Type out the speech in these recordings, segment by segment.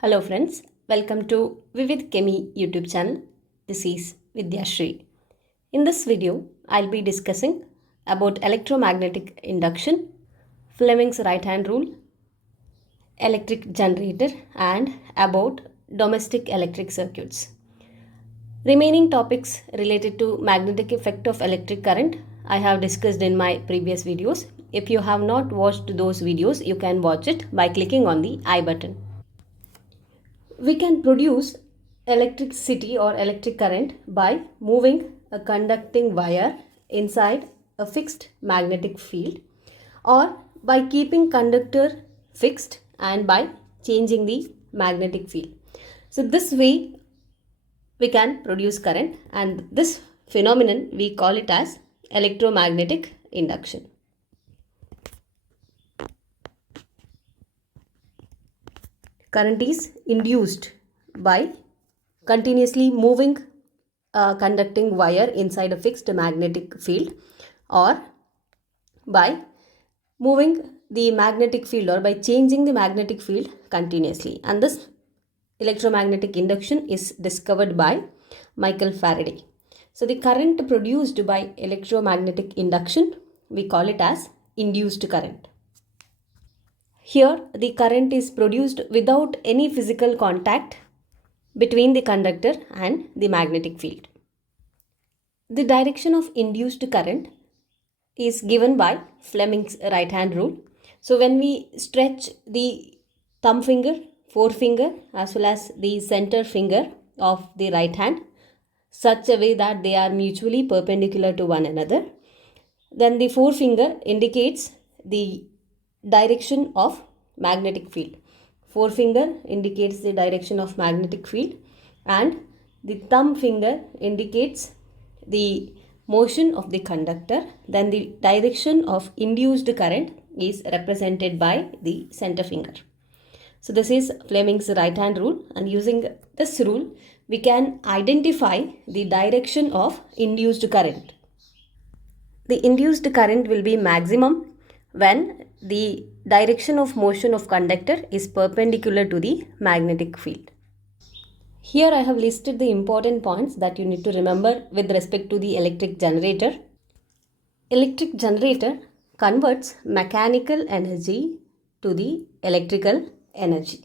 Hello friends, welcome to Vivid Chemi YouTube channel. This is Shri. In this video, I'll be discussing about electromagnetic induction, Fleming's right hand rule, electric generator and about domestic electric circuits. Remaining topics related to magnetic effect of electric current I have discussed in my previous videos. If you have not watched those videos, you can watch it by clicking on the I button. We can produce electricity or electric current by moving a conducting wire inside a fixed magnetic field or by keeping conductor fixed and by changing the magnetic field. So this way we can produce current, and this phenomenon we call it as electromagnetic induction. Current is induced by continuously moving a conducting wire inside a fixed magnetic field or by moving the magnetic field or by changing the magnetic field continuously. And this electromagnetic induction is discovered by Michael Faraday. So the current produced by electromagnetic induction, we call it as induced current. Here, the current is produced without any physical contact between the conductor and the magnetic field. The direction of induced current is given by Fleming's right hand rule. So when we stretch the thumb finger, forefinger as well as the center finger of the right hand such a way that they are mutually perpendicular to one another, then the forefinger indicates the direction of magnetic field. Forefinger indicates the direction of magnetic field and the thumb finger indicates the motion of the conductor. Then the direction of induced current is represented by the center finger. So this is Fleming's right hand rule, and using this rule we can identify the direction of induced current. The induced current will be maximum when the direction of motion of conductor is perpendicular to the magnetic field. Here I have listed the important points that you need to remember with respect to the electric generator. Electric generator converts mechanical energy to the electrical energy.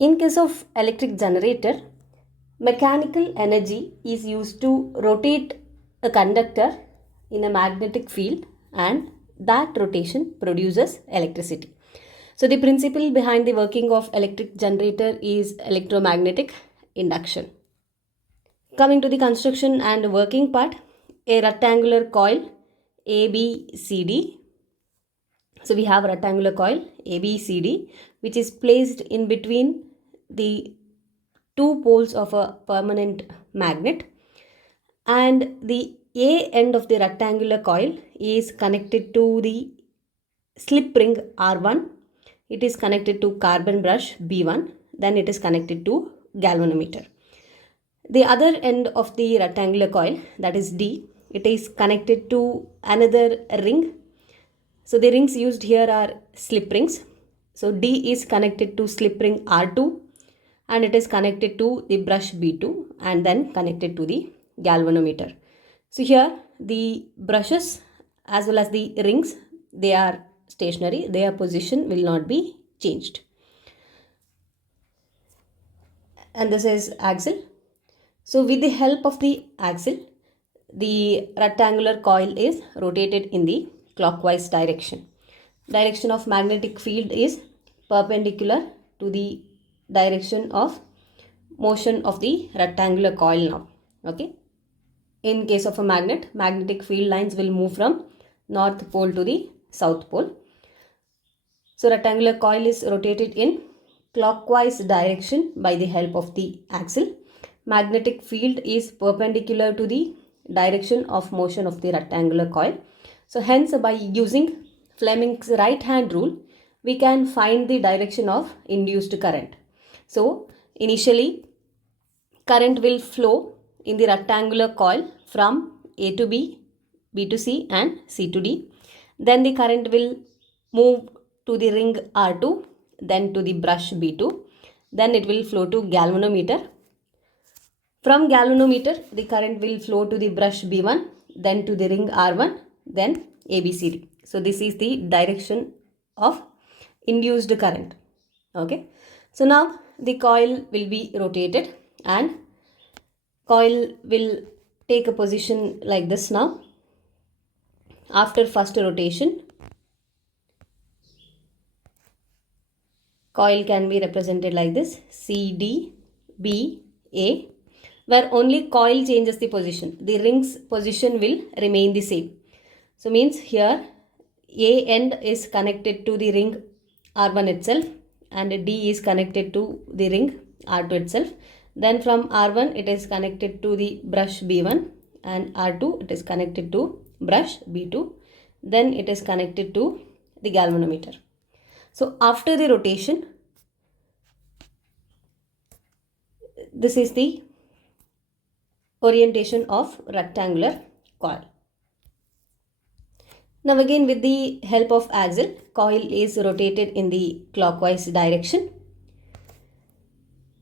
In case of electric generator, mechanical energy is used to rotate a conductor in a magnetic field, and that rotation produces electricity. So the principle behind the working of electric generator is electromagnetic induction. Coming to the construction and working part, a rectangular coil ABCD. So we have rectangular coil ABCD which is placed in between the two poles of a permanent magnet, and the A end of the rectangular coil is connected to the slip ring R1. It is connected to carbon brush B1. Then it is connected to galvanometer. The other end of the rectangular coil, that is D, it is connected to another ring. So the rings used here are slip rings. So D is connected to slip ring R2 and it is connected to the brush B2 and then connected to the galvanometer. So here the brushes as well as the rings, they are stationary, their position will not be changed. And this is axle. So with the help of the axle, the rectangular coil is rotated in the clockwise direction. Direction of magnetic field is perpendicular to the direction of motion of the rectangular coil now. Okay. In case of a magnet, magnetic field lines will move from north pole to the south pole. So rectangular coil is rotated in clockwise direction by the help of the axle. Magnetic field is perpendicular to the direction of motion of the rectangular coil. So hence by using Fleming's right hand rule, we can find the direction of induced current. So initially current will flow in the rectangular coil from A to B, B to C and C to D. Then the current will move to the ring R2, then to the brush B2, then it will flow to galvanometer. From galvanometer, the current will flow to the brush B1, then to the ring R1, then ABCD. So this is the direction of induced current. Okay. So now the coil will be rotated and coil will take a position like this now. After first rotation, coil can be represented like this, C, D, B, A, where only coil changes the position. The ring's position will remain the same. So means here A end is connected to the ring R1 itself and D is connected to the ring R2 itself. Then from R1 it is connected to the brush B1 and R2 it is connected to brush B2. Then it is connected to the galvanometer. So after the rotation, this is the orientation of rectangular coil. Now again, with the help of axle, coil is rotated in the clockwise direction.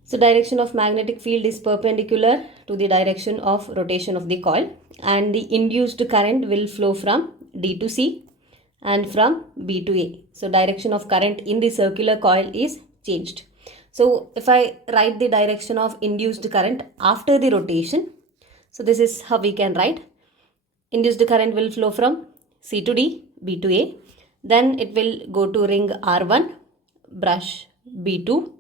So direction of magnetic field is perpendicular to the direction of rotation of the coil, and the induced current will flow from D to C and from B to A. So direction of current in the circular coil is changed. So if I write the direction of induced current after the rotation, so this is how we can write. Induced current will flow from C to D, B to A. Then it will go to ring R1, brush B2.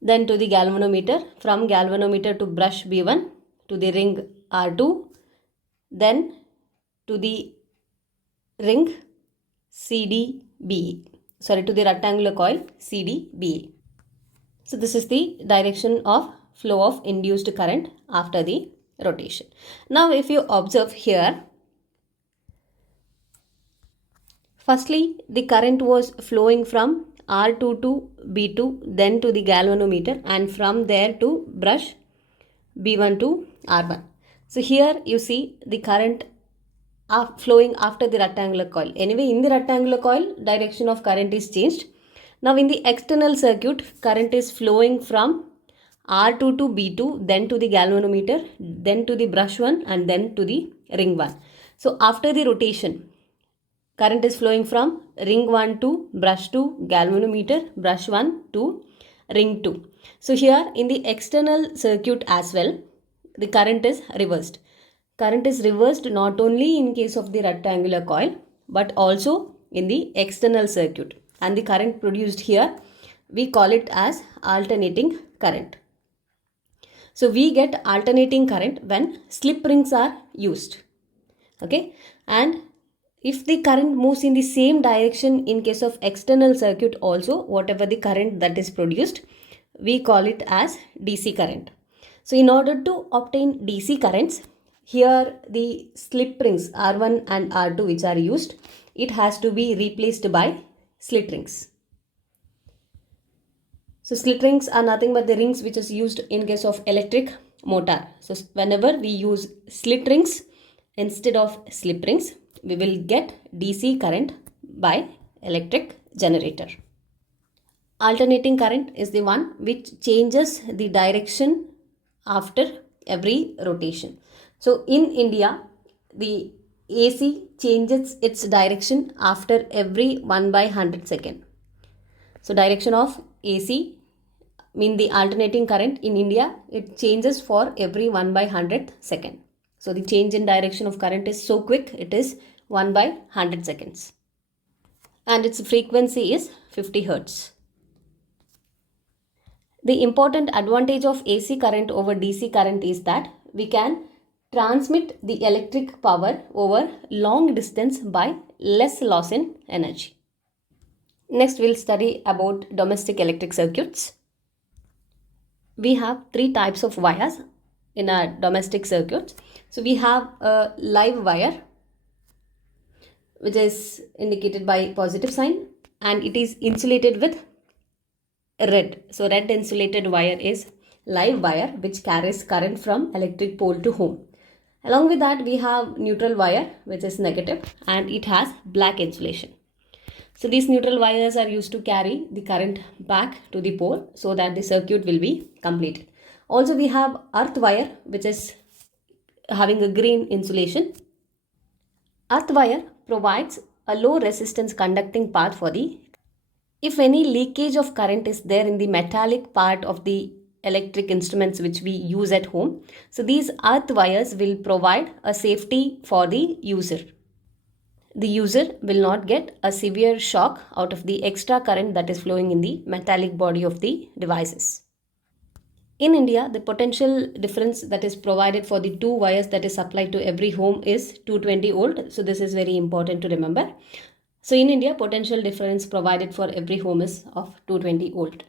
Then to the galvanometer, from galvanometer to brush B1 to the ring R2. Then to the ring CDBA. To the rectangular coil CDBA. So this is the direction of flow of induced current after the rotation. Now if you observe here, firstly the current was flowing from R2 to B2, then to the galvanometer, and from there to brush B1 to R1. So here you see the current flowing after the rectangular coil. Anyway, in the rectangular coil, direction of current is changed. Now in the external circuit, current is flowing from R2 to B2, then to the galvanometer, then to the brush 1 and then to the ring 1. So after the rotation, current is flowing from ring 1 to brush 2, galvanometer, brush 1 to ring 2. So here in the external circuit as well, the current is reversed. Current is reversed not only in case of the rectangular coil but also in the external circuit, and the current produced here we call it as alternating current. So we get alternating current when slip rings are used. Okay, and if the current moves in the same direction in case of external circuit also, whatever the current that is produced, we call it as DC current. So in order to obtain DC currents, here the slip rings R1 and R2 which are used, it has to be replaced by slit rings. So slit rings are nothing but the rings which is used in case of electric motor. So whenever we use slit rings instead of slip rings, we will get DC current by electric generator. Alternating current is the one which changes the direction after every rotation. So in India, the AC changes its direction after every 1/100 second. So direction of AC mean the alternating current in India, it changes for every 1/100 second. So the change in direction of current is so quick, it is 1/100 seconds. And its frequency is 50 Hertz. The important advantage of AC current over DC current is that we can transmit the electric power over long distance by less loss in energy. Next, we'll study about domestic electric circuits. We have three types of wires in our domestic circuits. So we have a live wire, which is indicated by positive sign, and it is insulated with red. So red insulated wire is live wire which carries current from electric pole to home. Along with that, we have neutral wire which is negative and it has black insulation. So these neutral wires are used to carry the current back to the pole so that the circuit will be completed. Also we have earth wire, which is having a green insulation. Earth wire provides a low resistance conducting path for the, if any leakage of current is there in the metallic part of the electric instruments which we use at home, so these earth wires will provide a safety for the user. The user will not get a severe shock out of the extra current that is flowing in the metallic body of the devices. In India, the potential difference that is provided for the two wires that is supplied to every home is 220 volt. So this is very important to remember. So in India, potential difference provided for every home is of 220 volt.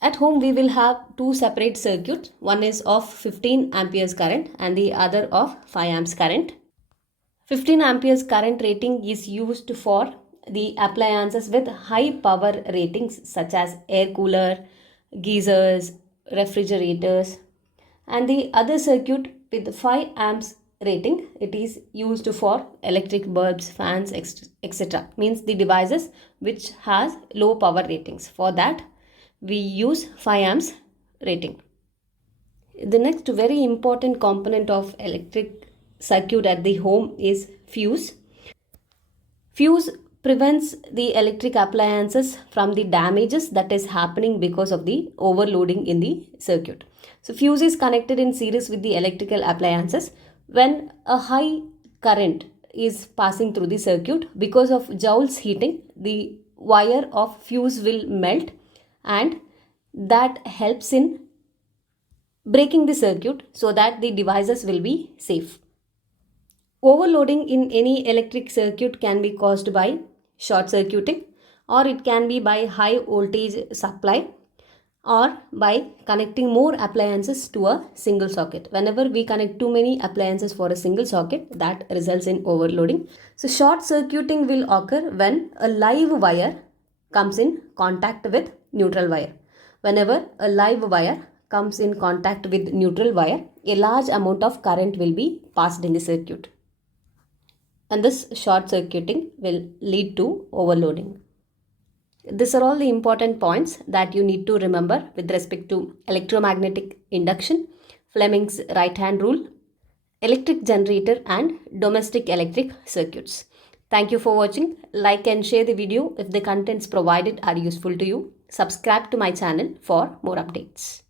At home, we will have two separate circuits. One is of 15 amperes current and the other of 5 amps current. 15 amperes current rating is used for the appliances with high power ratings such as air cooler, geysers, refrigerators, and the other circuit with 5 amps rating, it is used for electric bulbs, fans, etc. Means the devices which has low power ratings. For that we use 5 amps rating. The next very important component of electric circuit at the home is fuse. Fuse prevents the electric appliances from the damages that is happening because of the overloading in the circuit. So fuse is connected in series with the electrical appliances. When a high current is passing through the circuit, because of joules heating, the wire of fuse will melt and that helps in breaking the circuit so that the devices will be safe. Overloading in any electric circuit can be caused by short circuiting, or it can be by high voltage supply, or by connecting more appliances to a single socket. Whenever we connect too many appliances for a single socket, that results in overloading. So short circuiting will occur when a live wire comes in contact with neutral wire. Whenever a live wire comes in contact with neutral wire, a large amount of current will be passed in the circuit, and this short circuiting will lead to overloading. These are all the important points that you need to remember with respect to electromagnetic induction, Fleming's right hand rule, electric generator and domestic electric circuits. Thank you for watching. Like and share the video if the contents provided are useful to you. Subscribe to my channel for more updates.